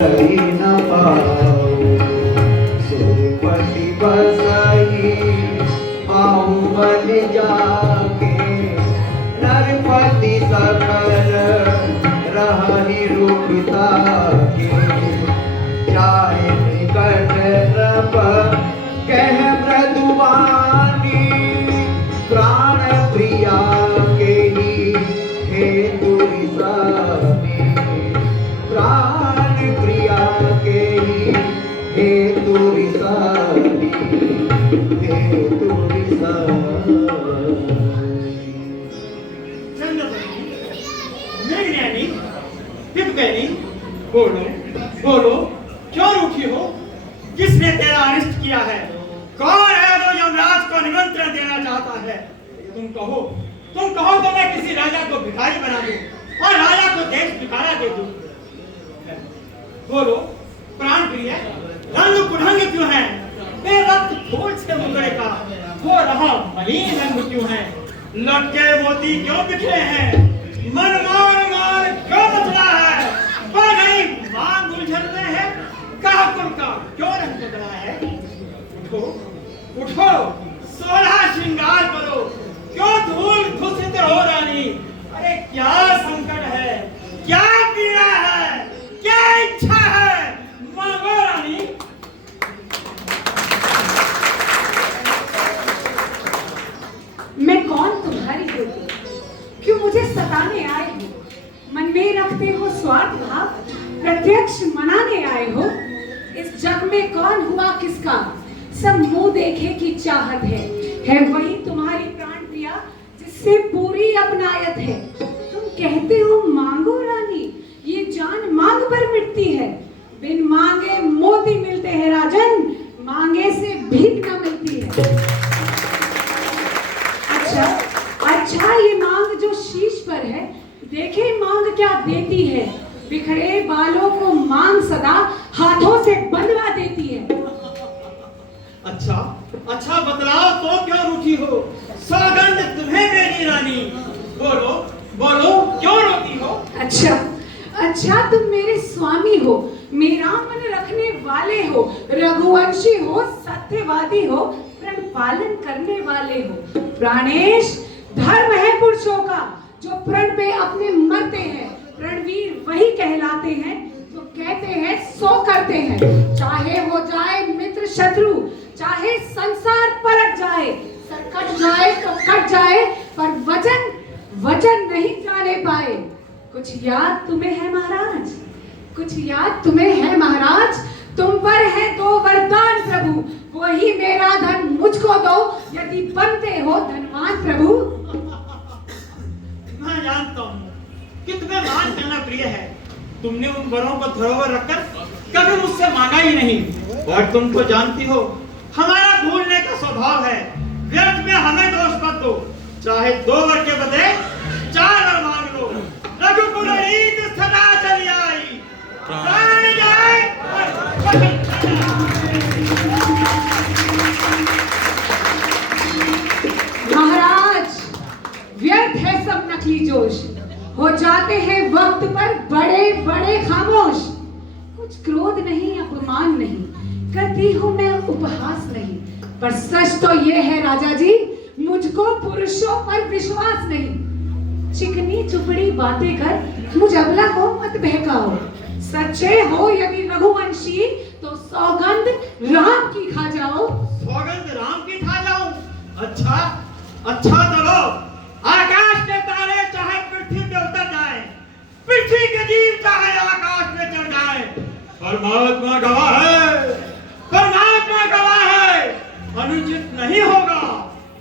न पाओ सुरपति बसई बाहुबल जाके नरपति सकल रही रूपता के चाहे निकट नभ कह मृदुवानी प्राण प्रिया के ही हेतु रिसानी प्राण प्रिया के ही हेतु रिसानी हेतु रिसानी। बोलो बोलो, क्यों रूठी हो? किसने तेरा अनिष्ट किया है? कौन है जो यमराज को निमंत्रण देना चाहता है? तुम कहो तो मैं किसी राजा को भिखारी बना दूं और राजा को देश भिखारा दे दूं। बोलो प्राण प्रिय, रंग कुढ़ंग क्यों है? बेरक्त फूल से मुकड़े का हो रहा मलिन रंग क्यों है? लटके मोती क्यों बिखरे हैं? मन मार क्यों मचला है? पर नहीं मांग उलझन में है, काकुल का क्यों रंग बदला है? उठो उठो, 16 श्रृंगार करो, क्यों धूल धूसित हो रानी? अरे क्या संकट है, क्या पीड़ा है, क्या इच्छा है? मांगो रानी। मैं कौन तुम्हारी बेटी? क्यों मुझे सताने आए हो? मन में रखते हो स्वार्थ भाव, प्रत्यक्ष मनाने आए हो? इस जग में कौन हुआ किसका? सब मुंह देखे की चाहत है वही तुम्हारी प्राण प्रिया जिससे पूरी अपनायत है। तुम कहते हो मांगो रानी, ये जान मांग पर मिटती है। बिन मांगे मोती मिलते हैं राजन, मांगे से भीख न मिलती है। अच्छा ये मांग जो शीश पर है, देखे मांग क्या देती है। बिखरे बालों को मांग सदा हाथों से बंधवा देती है। अच्छा बतलाओ तो क्यों रूठी हो? सौगंध तुम्हें मेरी रानी। बोलो क्यों रोती हो? अच्छा तुम मेरे स्वामी हो, मेरा मन रखने वाले हो, रघुवंशी हो, सत्यवादी हो, प्रण पालन करने वाले हो। प्राणेश, धर्म है पुरुषों का जो प्रण पे अपने मरते हैं। रणवीर वही कहलाते हैं जो कहते हैं सो करते हैं। चाहे हो जाए मित्र शत्रु, चाहे संसार पलट जाए, सर कट जाए तो कट जाए, पर वचन नहीं जाने पाए। कुछ याद तुम्हें है महाराज, कुछ याद तुम्हें है महाराज? तुम पर है दो वरदान प्रभु, वही मेरा धन मुझको दो यदि बनते हो धनवान प्रभु। मैं जानता हूँ कि तुम्हें मान करना प्रिय है। तुमने उन वरों को धरोहर रखकर कभी मुझसे मांगा ही नहीं। और तुम तो जानती हो हमारा भूलने का स्वभाव है। व्यर्थ में हमें दोष मत दो, चाहे 2 वर के बदले 4 वर मांग लो। रघुकुल रीत सदा चली आई, प्राण जाए महाराज, व्यर्थ है सब नकली जोश, हो जाते हैं वक्त पर बड़े बड़े खामोश। कुछ क्रोध नहीं, अपमान नहीं, करती हूँ मैं उपहास नहीं, पर सच तो ये है राजा जी, मुझको पुरुषों पर विश्वास नहीं। चिकनी चुपड़ी बातें कर मुझ अबला को मत बहकाओ। सच्चे हो यदि रघुवंशी तो सौगंध राम की खा जाओ। सौगंध राम की खा जाऊं? अच्छा तो लो, आकाश के तारे चाहे पृथ्वी पे उतर जाए, पृथ्वी के जीव चाहे आकाश में चढ़ जाए, परमात्मा गवाह है, अनुचित नहीं होगा।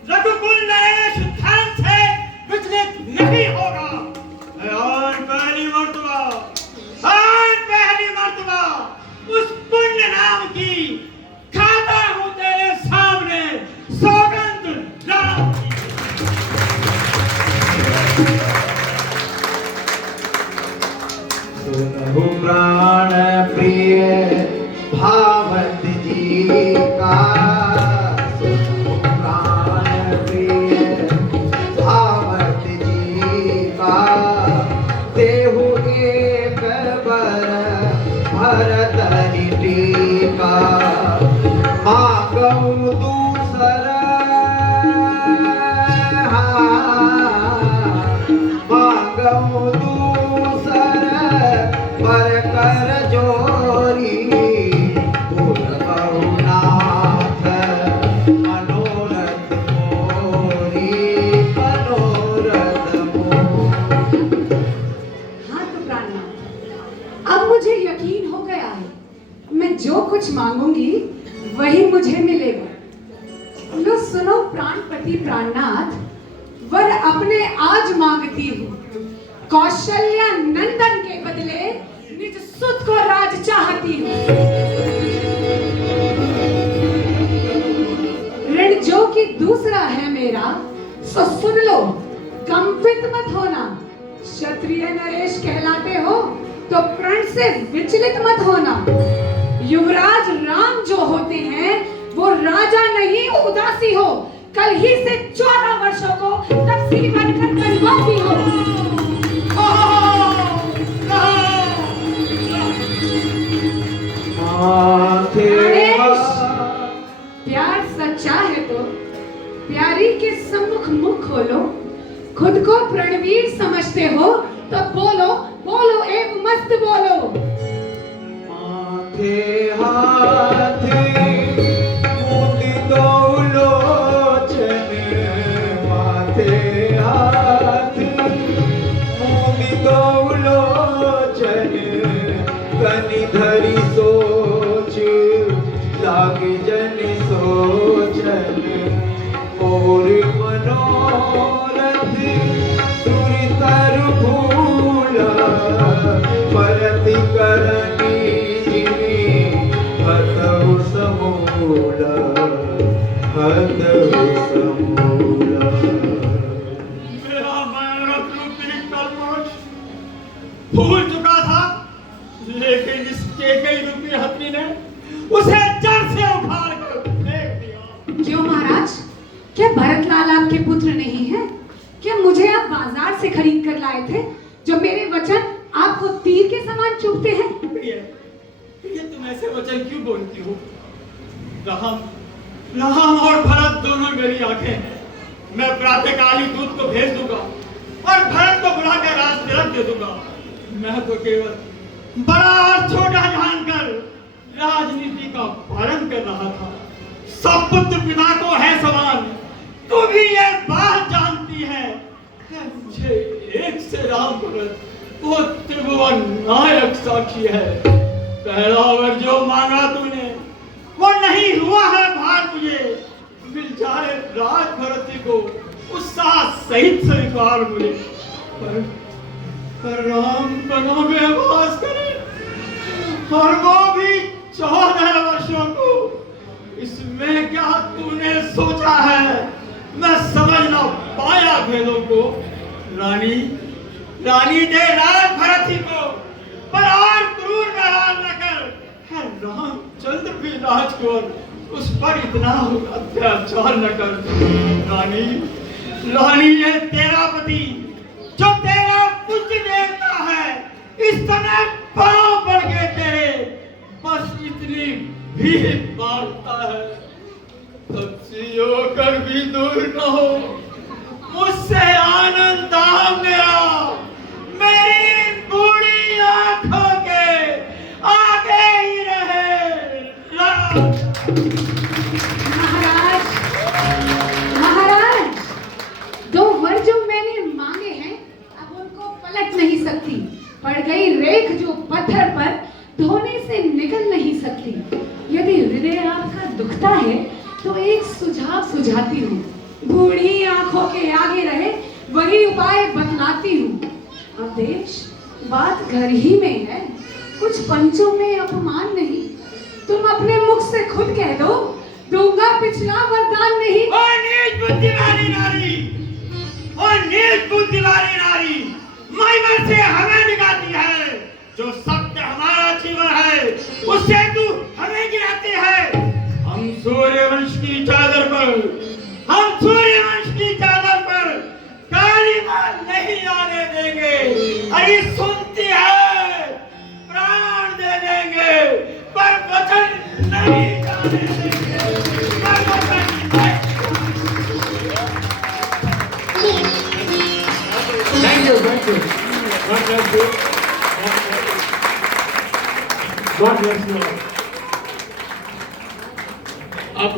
रघुकुल नरेश धर्म से विचलित नहीं होगा। और पहली मर्तबा उस पुण्य नाम की खाता हूं तेरे सामने, सौगंध राम की। सुनहु प्राण प्रिय भावत जी का, सुनहु प्राण तरी टीका मागऊ दूसर मागऊ दूसर पर कर जोरी बोलबहु नाथ मनोरथ मोरी मनोरथ मोरी। हाँ तो प्राणनाथ, अब मुझे यकीन हो गया है, मैं जो कुछ मांगूंगी वही मुझे मिलेगा। लो सुनो प्राणपति प्राणनाथ, वर अपने आज मांगती हूँ, कौशल्या नंदन के बदले निज सुत को राज चाहती हूँ। ऋण जो कि दूसरा है मेरा, सो सुन लो, कंपित मत होना। क्षत्रिय नरेश कहलाते हो तो प्रण से विचलित मत होना। युवराज राम जो होते हैं वो राजा नहीं उदासी हो, कल ही से 14 वर्षों को तपस्वी बनकर बनवासी हो। गणेश, प्यार सच्चा है तो प्यारी के सम्मुख मुख खोलो। खुद को प्रणवीर समझते हो तो बोलो बोलो एक मस्त बोलो। माथे हाथे मोती दो लोचन माथे हाथे मोती दो लोचन कनि धरि सोच लागे जन सोचन और मनोरथ सुर तरु फूला परति करनी जिनी हतहु समूला हतहु समूला। मेरा मनोरथ रूपी कल्पवृक्ष फूल चुका था, लेकिन इस केकई रूपी हथनी ने उसे जड़ से उखाड़ कर फेंक दिया। क्यों महाराज, क्या भरतलाल आपके पुत्र नहीं है? क्या मुझे आप बाजार से खरीद कर लाए थे, जो मेरे वचन आपको तीर के समान चुभते हैं? प्रिय, तुम ऐसे वचन क्यों बोलती हो? राम और भरत दोनों मेरी आंखें हैं। मैं प्रातःकाली दूत को भेज दूंगा और भरत को बुला कर राज तिलक दे दूंगा। मैं तो केवल बड़ा और छोटा जानकर राजनीति का पालन कर रहा था। सब पुत्र पिता को है समान, तू भी ये बात जानती है। मुझे एक से राम भरत वो त्रिभुवन नायक साक्षी है। पहला वर जो मांगा तूने वो नहीं हुआ है भाग मुझे। मिल जाए राज भरती को उत्साह सहित स्वीकार मुझे। पर राम बनो में वास करे और वो भी 14 वर्षों को। इसमें क्या तूने सोचा है? मैं समझ ना पाया भेदों को। रानी दे राज भरती को, पर और क्रूर व्यवहार न कर। है रामचंद्र भी राजकुंवर, उस पर इतना अत्याचार न कर। रानी ये तेरा पति जो तेरा पूज्य देवता है, इस समय पांव पड़ गए तेरे, बस इतनी भी मांगता है। तपस्वी होकर भी दूर न हो, मुझसे आनंद दाम मेरा मेरी बूढ़ी आंखों के आगे ही रहे। महाराज, 2 वर जो मैंने मांगे हैं अब उनको पलट नहीं सकती। पड़ गई रेख जो पत्थर पर धोने से निकल नहीं सकती। यदि हृदय आपका दुखता है तो एक सुझाव सुझाती हूँ। बूढ़ी आंखों के आगे रहे वही उपाय बतलाती हूँ। अवधेश, बात घर ही में है, कुछ पंचों में अपमान नहीं। तुम अपने मुख से खुद कह दो, दूंगा पिछला वरदान नहीं। ओ नीच बुद्धि वाली नारी, ओ नीच बुद्धि वाली नारी, महिमा से हमें निकालती है। जो सत्य हमारा जीवन है उससे तू हमें गिराती है। हम सूर्यवंश की चादर पर काली मार नहीं आने देंगे। अरे सुनती है, प्राण दे देंगे। Thank you. God bless you. God bless you all. अब